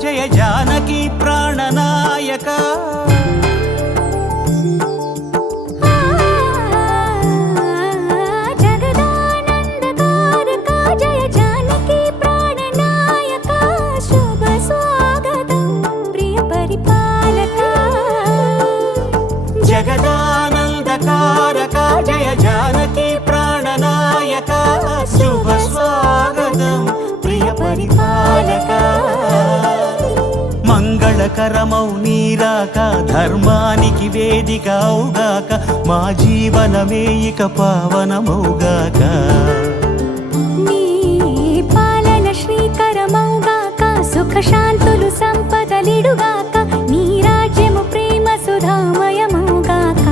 జయ జానకి ప్రాణనాయక జగదానందకారక జయ జానకి ప్రాణనాయక శుభ స్వాగతం ప్రియ పరిపాలక జగదానందకారక జయ జానకి ప్రాణనాయక శుభ స్వాగతం ప్రియ పరిపాలక మంగళకరమౌ నీరాక ధర్మానికి వేదిక అవుగాక మా జీవనమే ఇక పావనమౌగాక నీ పాలన శ్రీకరమౌగాక సుఖ శాంతులు సంపదలిడుగాక నీ రాజ్యము ప్రేమ సుధామయమౌగాక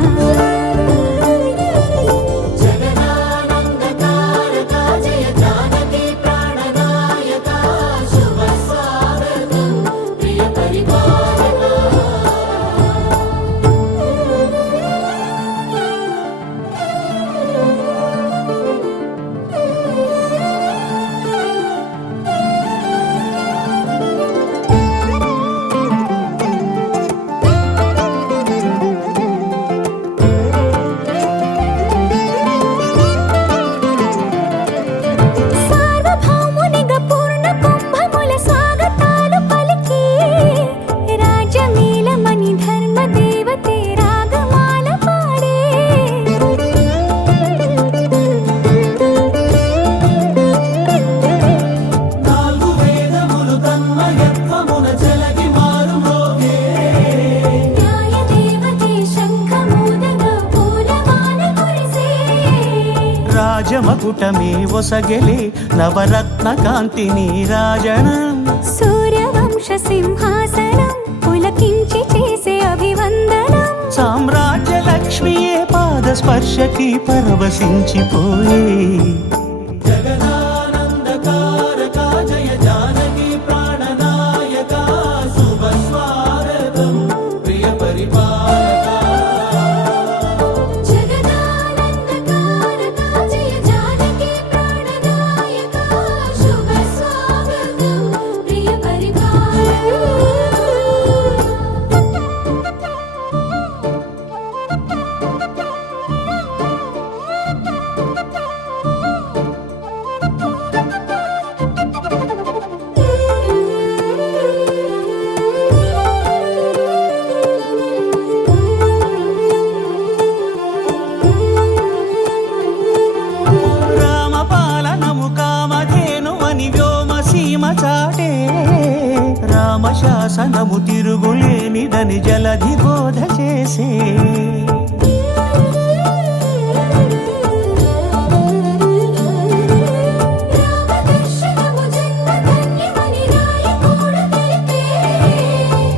రాజమకుటమే ఒసగెలే నవరత్న కాంతి నీరాజనం సూర్యవంశ సింహాసనం పులకించి చేసే అభివందనం సామ్రాజ్య లక్ష్మియే పాద స్పర్శకి పరవశించిపోయే జగదానందకారక జయ జానకి ప్రాణనాయక శుభ స్వాగతం ప్రియ పరిపాలక చాటే రామశాసనము తిరుగులేనిదని జలధి బోధ చేసే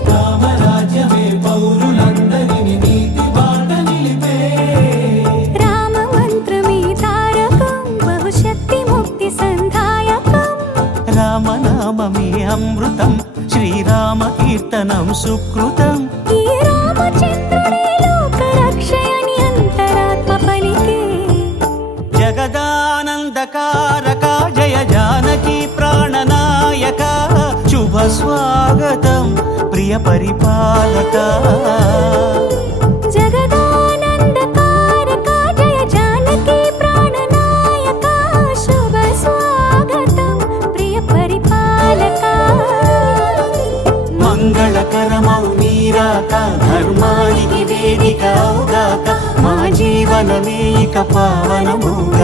రామరాజ్యమే పౌరులందరిని నీతి బాట నిలిపే రామ మంత్రమే తారకం బహుశక్తి ముక్తి సంధాయకం రామనామమే అమృతం శ్రీరామ కీర్తనం సుకృతం ఈ రామచంద్రుడే లోక రక్షయని అంతరాత్మ పలికే జగదానందకారక జయ జానకి ప్రాణనాయక శుభ స్వాగతం ప్రియ పరిపాలక జగదానందకారక జయ జానకి ప్రాణనాయక శుభ స్వాగతం ప్రియ పరిపాలక మంగళకరమౌ నీరాక ధర్మానికి వేదిక అవుగాక మా జీవనమే ఇక పావనమౌగాక